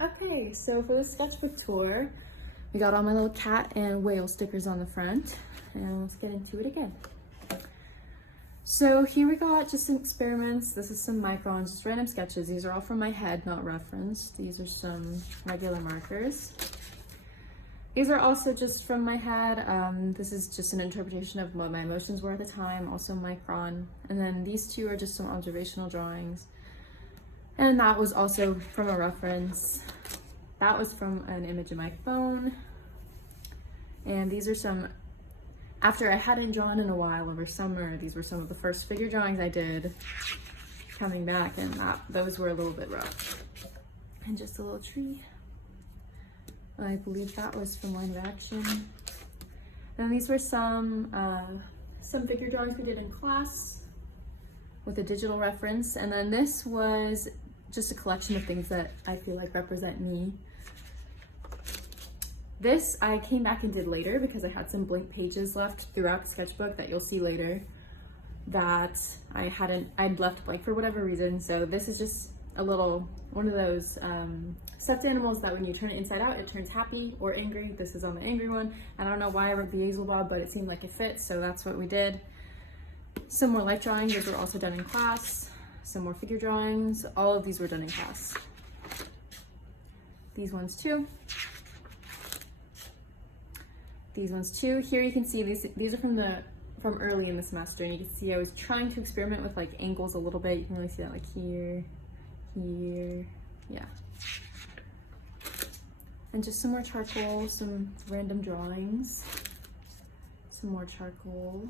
Okay, so for the sketchbook tour, we got all my little cat and whale stickers on the front, and let's get into it again. So here we got just some experiments. This is some microns, just random sketches. These are all from my head, not referenced. These are some regular markers. These are also just from my head. This is just an interpretation of what my emotions were at the time, also micron. And then these two are just some observational drawings. And that was also from a reference. That was from an image in my phone. And these are some, after I hadn't drawn in a while over summer, these were some of the first figure drawings I did coming back, and those were a little bit rough. And just a little tree. I believe that was from Line of Action. And these were some figure drawings we did in class with a digital reference. And then this was just a collection of things that I feel like represent me. This I came back and did later because I had some blank pages left throughout the sketchbook that you'll see later that I'd left blank for whatever reason. So this is just a little, one of those stuffed animals that when you turn it inside out, it turns happy or angry. This is on the angry one. I don't know why I wrote Beelzebub, but it seemed like it fit, so that's what we did. Some more light drawings, those were also done in class. Some more figure drawings, all of these were done in class. These ones too. These ones too. Here you can see these are from early in the semester, and you can see I was trying to experiment with like angles a little bit. You can really see that like here, yeah. And just some more charcoal, some random drawings, some more charcoal,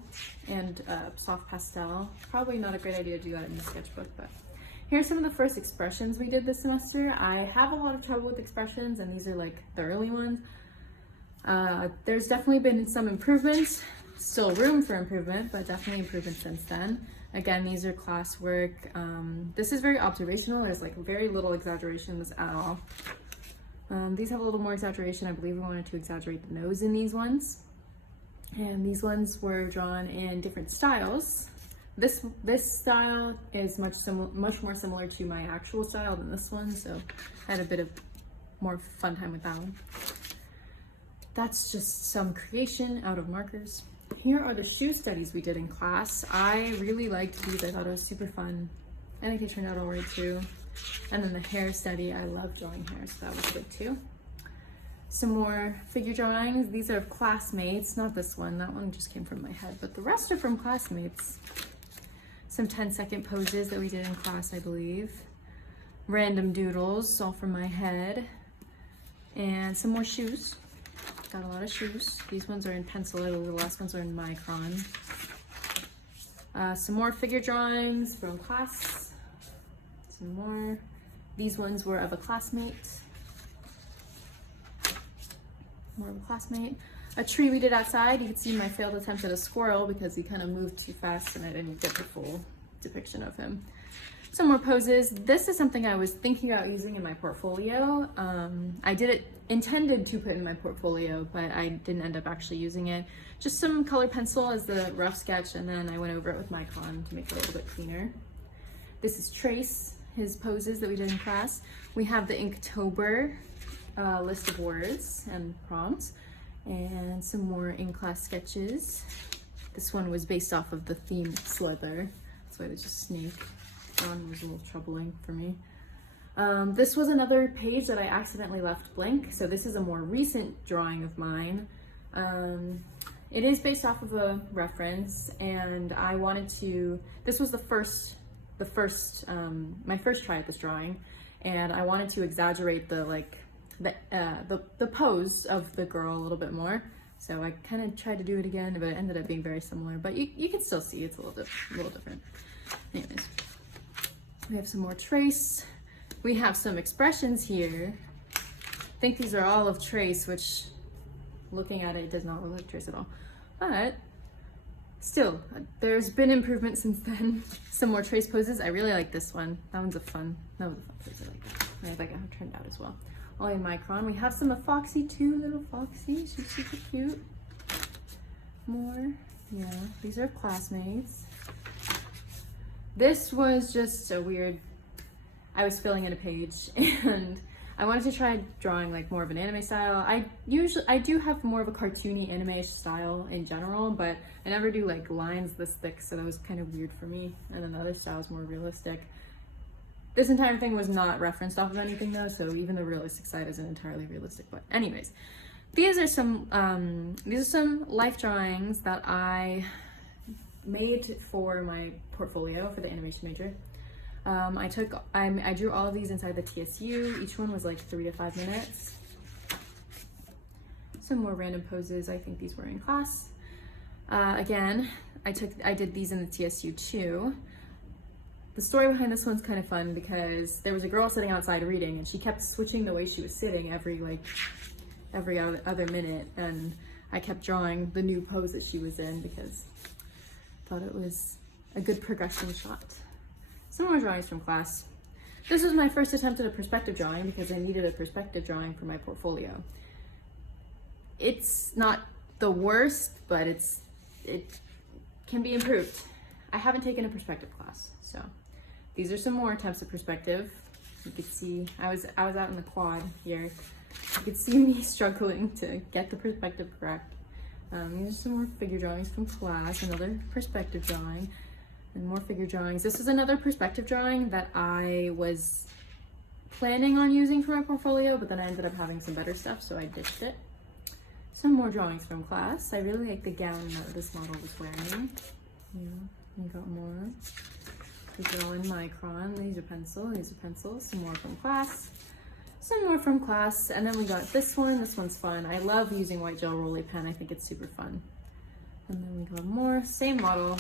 and soft pastel. Probably not a great idea to do that in the sketchbook, but here's some of the first expressions we did this semester. I have a lot of trouble with expressions, and these are like the early ones. There's definitely been some improvement, still room for improvement, but definitely improvement since then. Again, these are classwork. This is very observational. There's like very little exaggerations at all. These have a little more exaggeration. I believe we wanted to exaggerate the nose in these ones. And these ones were drawn in different styles. This style is much more similar to my actual style than this one, so I had a bit of more fun time with that one. That's just some creation out of markers. Here are the shoe studies we did in class. I really liked these. I thought it was super fun. I think they turned out all right too. And then the hair study, I love drawing hair, so that was good too. Some more figure drawings. These are of classmates, not this one. That one just came from my head, but the rest are from classmates. Some 10-second poses that we did in class, I believe. Random doodles, all from my head. And some more shoes. Got a lot of shoes. These ones are in pencil, the last ones are in micron. Some more figure drawings from class. Some more. These ones were of a classmate. More of a classmate. A tree we did outside. You can see my failed attempt at a squirrel because he kind of moved too fast and I didn't get the full depiction of him. Some more poses. This is something I was thinking about using in my portfolio. I intended to put in my portfolio, but I didn't end up actually using it. Just some color pencil as the rough sketch, and then I went over it with Micron to make it a little bit cleaner. This is Trace, his poses that we did in class. We have the Inktober list of words and prompts, and some more in-class sketches. This one was based off of the theme Slither. That's why there's a snake. That one was a little troubling for me. This was another page that I accidentally left blank, so this is a more recent drawing of mine. It is based off of a reference, and I wanted to, this was my first try at this drawing, and I wanted to exaggerate the pose of the girl a little bit more. So I kind of tried to do it again, but it ended up being very similar, but you can still see it's a little different. Anyways, we have some more Trace. We have some expressions here. I think these are all of Trace, which looking at it does not look like Trace at all. But still, there's been improvement since then. Some more Trace poses. I really like this one. That was a fun pose. I like that. I like how it turned out as well. All in micron. We have some of Foxy too, little Foxy. She's super cute. More. Yeah, these are classmates. This was just so weird. I was filling in a page and I wanted to try drawing like more of an anime style. I do have more of a cartoony anime style in general, but I never do like lines this thick, so that was kind of weird for me. And then the other style is more realistic. This entire thing was not referenced off of anything though, so even the realistic side isn't entirely realistic. But anyways, these are some life drawings that I made for my portfolio for the animation major. I drew all of these inside the TSU. Each one was like 3 to 5 minutes. Some more random poses. I think these were in class. Again, I did these in the TSU too. The story behind this one's kind of fun because there was a girl sitting outside reading and she kept switching the way she was sitting every other minute, and I kept drawing the new pose that she was in because I thought it was a good progression shot. Some more drawings from class. This was my first attempt at a perspective drawing because I needed a perspective drawing for my portfolio. It's not the worst, but it can be improved. I haven't taken a perspective class, so these are some more attempts at perspective. You could see I was out in the quad here. You could see me struggling to get the perspective correct. These are some more figure drawings from class, another perspective drawing, and more figure drawings. This is another perspective drawing that I was planning on using for my portfolio, but then I ended up having some better stuff, so I ditched it. Some more drawings from class. I really like the gown that this model was wearing. Yeah, we got more. These are all in micron. These are pencils. Some more from class. Some more from class, and then we got this one. This one's fun. I love using white gel rolly pen. I think it's super fun. And then we got more. Same model.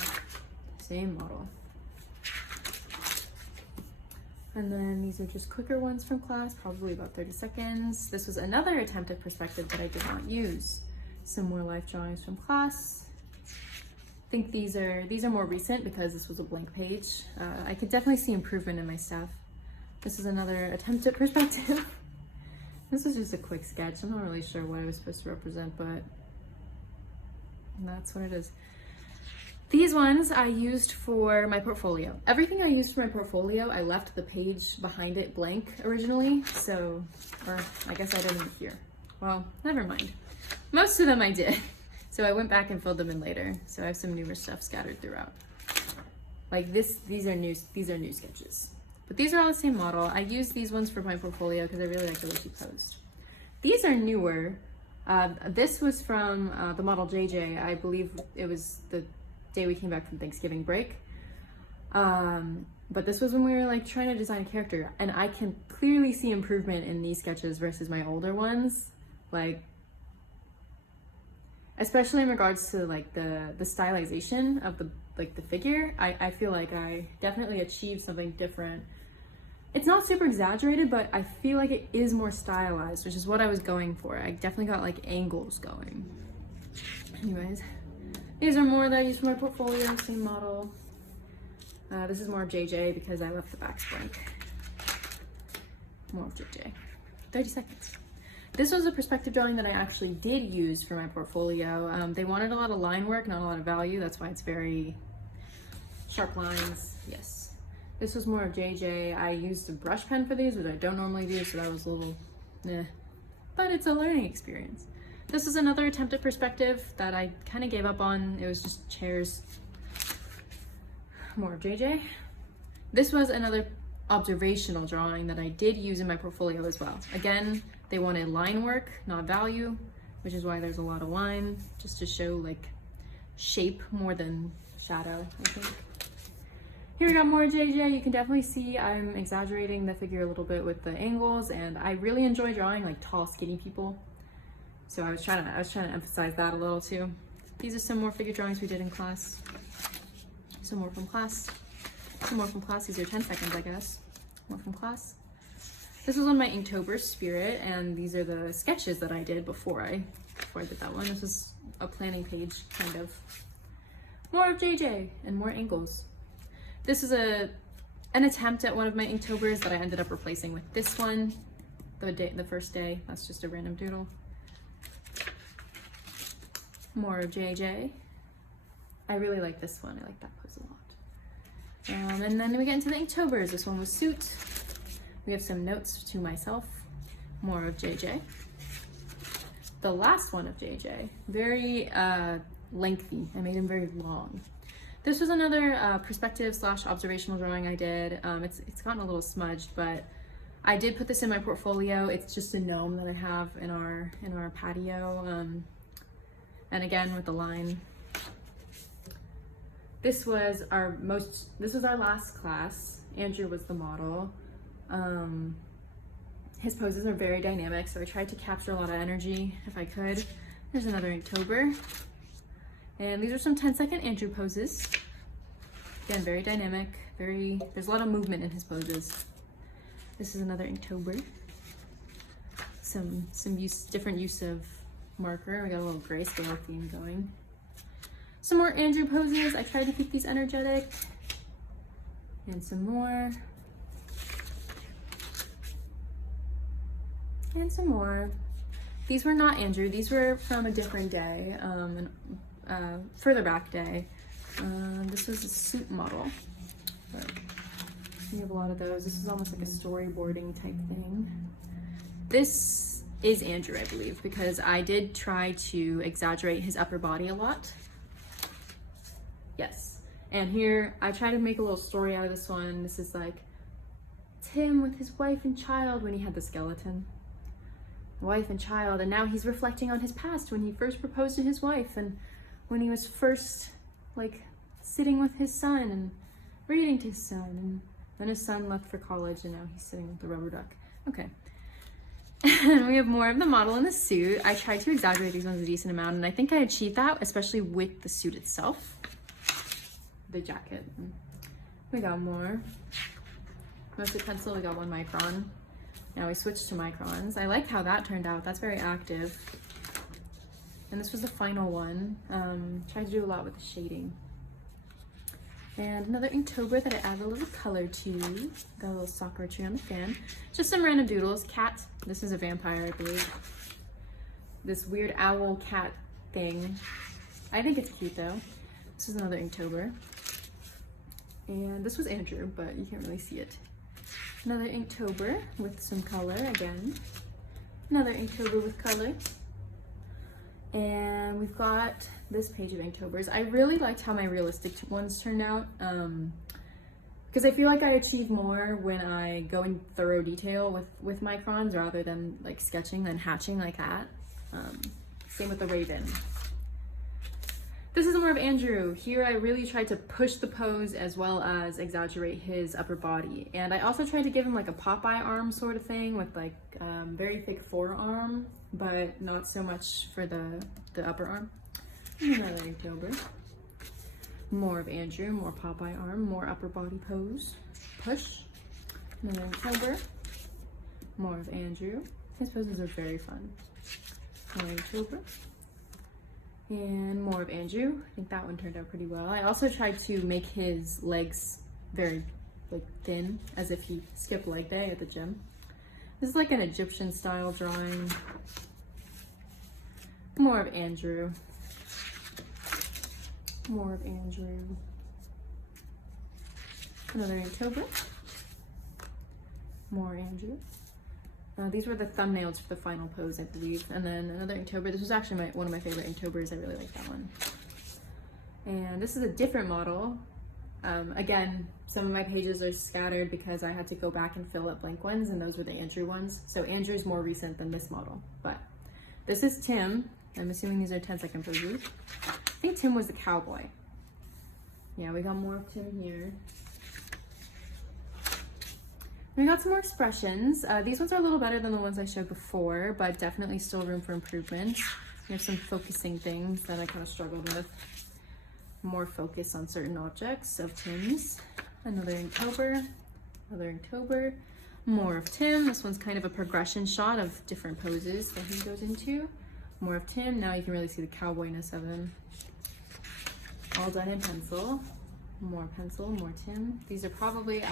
And then these are just quicker ones from class, probably about 30 seconds. This was another attempt at perspective that I did not use. Some more life drawings from class. I think these are more recent because this was a blank page. I could definitely see improvement in my stuff. This is another attempt at perspective. This is just a quick sketch. I'm not really sure what I was supposed to represent, but that's what it is. These ones I used for my portfolio. Everything I used for my portfolio, I left the page behind it blank originally, so, or I guess I didn't here. Well, never mind. Most of them I did. So I went back and filled them in later. So I have some newer stuff scattered throughout. Like these are new sketches. But these are all the same model. I used these ones for my portfolio because I really like the way she posed. These are newer. This was from the model JJ. I believe it was the day we came back from Thanksgiving break. But this was when we were like trying to design a character, and I can clearly see improvement in these sketches versus my older ones. Like, especially in regards to like the stylization of the figure. I feel like I definitely achieved something different. It's not super exaggerated, but I feel like it is more stylized, which is what I was going for. I definitely got like angles going. Anyways, these are more that I use for my portfolio, same model. This is more of JJ because I left the backs blank. More of JJ. 30 seconds. This was a perspective drawing that I actually did use for my portfolio. They wanted a lot of line work, not a lot of value. That's why it's very sharp lines. Yes. This was more of JJ. I used a brush pen for these, which I don't normally do, so that was a little but it's a learning experience. This is another attempt at perspective that I kind of gave up on. It was just chairs. More of JJ. This was another observational drawing that I did use in my portfolio as well. Again, they wanted line work, not value, which is why there's a lot of line, just to show like shape more than shadow, I think. Here we got more JJ. You can definitely see I'm exaggerating the figure a little bit with the angles, and I really enjoy drawing like tall, skinny people. So I was trying to emphasize that a little too. These are some more figure drawings we did in class. Some more from class. Some more from class. These are 10 seconds, I guess. More from class. This was on my Inktober spirit, and these are the sketches that I did before I did that one. This was a planning page, kind of. More of JJ and more angles. This is an attempt at one of my Inktobers that I ended up replacing with this one. The first day. That's just a random doodle. More of JJ. I really like this one. I like that pose a lot. And then we get into the Inktobers. This one was Suit. We have some notes to myself. more of JJ. The last one of JJ, very lengthy. I made him very long. This was another perspective / observational drawing I did. It's gotten a little smudged, but I did put this in my portfolio. It's just a gnome that I have in our patio. And again with the line. This was our last class. Andrew was the model. His poses are very dynamic, so I tried to capture a lot of energy if I could. There's another Inktober. And these are some 10-second Andrew poses. Again, very dynamic, there's a lot of movement in his poses. This is another Inktober. Some different use of marker. We got a little grayscale theme going. Some more Andrew poses. I tried to keep these energetic. And some more. And some more. These were not Andrew. These were from a different day, further back day. This was a suit model. But we have a lot of those. This is almost like a storyboarding type thing. This is Andrew, I believe, because I did try to exaggerate his upper body a lot. Yes. And here, I try to make a little story out of this one. This is like Tim with his wife and child when he had the skeleton. Wife and child, and now he's reflecting on his past when he first proposed to his wife and when he was first like sitting with his son and reading to his son, and then his son left for college and now he's sitting with the rubber duck. Okay. And we have more of the model in the suit. I tried to exaggerate these ones a decent amount, and I think I achieved that, especially with the suit itself. The jacket. We got more. Mostly pencil, we got 1 micron. Now we switched to microns. I like how that turned out. That's very active. And this was the final one. Tried to do a lot with the shading. And another Inktober that I added a little color to. Got a little soccer tree on the fan. Just some random doodles. Cat. This is a vampire, I believe. This weird owl cat thing. I think it's cute though. This is another Inktober. And this was Andrew, but you can't really see it. Another Inktober with some color again. Another Inktober with color. And we've got this page of Inktobers. I really liked how my realistic ones turned out. Because I feel like I achieve more when I go in thorough detail with microns rather than like sketching and hatching like that. Same with the Raven. This is more of Andrew. Here I really tried to push the pose as well as exaggerate his upper body. And I also tried to give him like a Popeye arm sort of thing with like very thick forearm, but not so much for the upper arm. Another Inktober. More of Andrew, more Popeye arm, more upper body pose. Push. Another Inktober. More of Andrew. His poses are very fun. Another Inktober. And more of Andrew. I think that one turned out pretty well. I also tried to make his legs very like thin, as if he skipped leg day at the gym. This is like an Egyptian style drawing. More of Andrew. More of Andrew. Another Inktober. More Andrew. These were the thumbnails for the final pose, I believe. And then another Inktober. This was actually one of my favorite Inktobers. I really like that one. And this is a different model. Again, some of my pages are scattered because I had to go back and fill up blank ones, and those were the Andrew ones. So Andrew's more recent than this model. But this is Tim. I'm assuming these are 10-second poses. I think Tim was the cowboy. Yeah, we got more of Tim here. We got some more expressions. These ones are a little better than the ones I showed before, but definitely still room for improvement. We have some focusing things that I kind of struggled with. More focus on certain objects of Tim's. Another Inktober, another Inktober. More of Tim. This one's kind of a progression shot of different poses that he goes into. More of Tim. Now you can really see the cowboyness of him. All done in pencil. More pencil, more Tim. These are probably,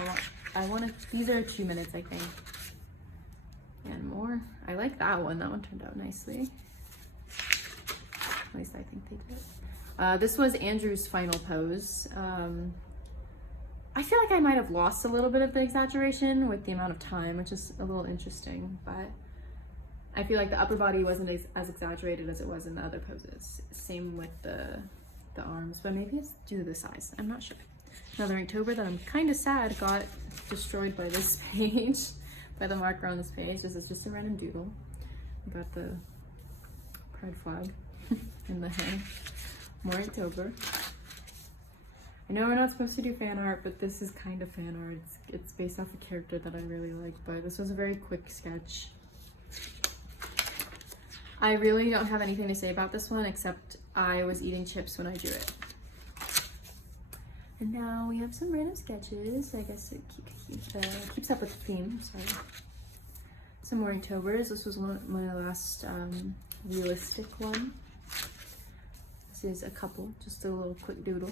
these are 2 minutes, I think. And more. I like that one. That one turned out nicely. At least I think they did. This was Andrew's final pose. I feel like I might have lost a little bit of the exaggeration with the amount of time, which is a little interesting, but I feel like the upper body wasn't as exaggerated as it was in the other poses. Same with the arms, but maybe it's due to the size. I'm not sure. Another Inktober that I'm kind of sad got destroyed by this page, by the marker on this page. This is just a random doodle. I got the pride flag in the hand. More Inktober. I know we're not supposed to do fan art, but this is kind of fan art. It's based off a character that I really like, but this was a very quick sketch. I really don't have anything to say about this one except I was eating chips when I drew it. And now we have some random sketches. I guess it keeps up with the theme. Sorry. Some more Inktober's. This was my last realistic one. This is a couple, just a little quick doodle.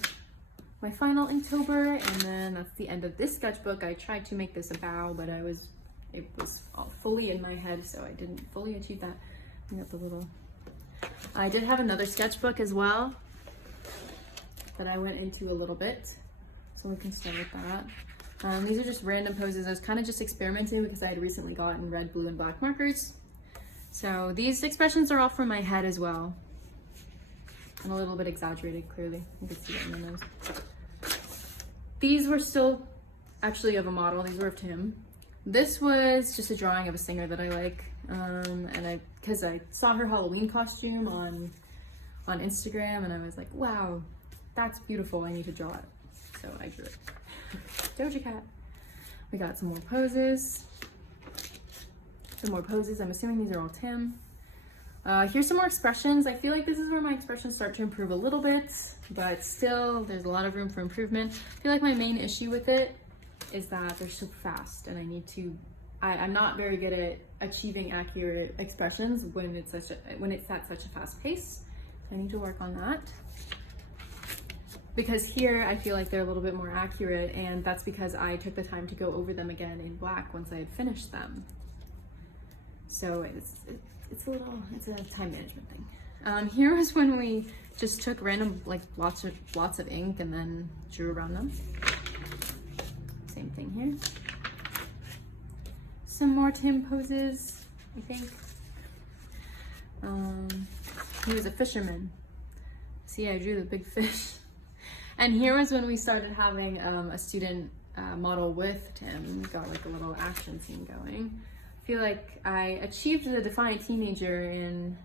My final Inktober, and then that's the end of this sketchbook. I tried to make this a bow, but it was all fully in my head, so I didn't fully achieve that. I got the little. I did have another sketchbook as well that I went into a little bit, so we can start with that. These are just random poses. I was kind of just experimenting because I had recently gotten red, blue, and black markers. So these expressions are all from my head as well. And a little bit exaggerated, clearly. You can see it in the nose. These were still actually of a model. These were of Tim. This was just a drawing of a singer that I like. And because I saw her Halloween costume on Instagram, and I was like, wow, that's beautiful. I need to draw it. So I drew it. Doja Cat. We got some more poses. Some more poses. I'm assuming these are all Tim. Here's some more expressions. I feel like this is where my expressions start to improve a little bit, but still there's a lot of room for improvement. I feel like my main issue with it is that they're so fast, and I need to, I'm not very good at achieving accurate expressions when it's at such a fast pace. I need to work on that. Because here I feel like they're a little bit more accurate, and that's because I took the time to go over them again in black once I had finished them. So it's a time management thing. Here was when we just took random, like lots of ink and then drew around them. Same thing here. Some more Tim poses, I think. He was a fisherman. See, I drew the big fish. And here was when we started having a student model with Tim. We got like a little action scene going. I feel like I achieved the Defiant Teenager in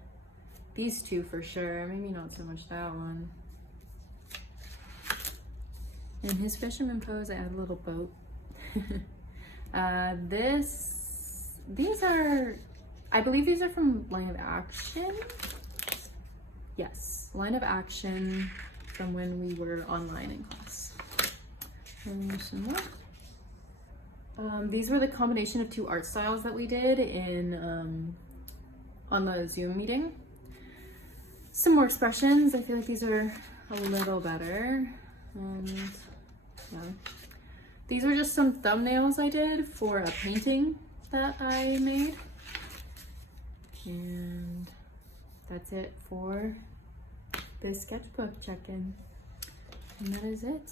these two for sure. Maybe not so much that one. In his fisherman pose, I had a little boat. These are, I believe these are from Line of Action. Yes, Line of Action from when we were online in class. Some more. These were the combination of two art styles that we did in on the Zoom meeting. Some more expressions. I feel like these are a little better. And yeah. These were just some thumbnails I did for a painting that I made. And that's it for this sketchbook check-in. And that is it.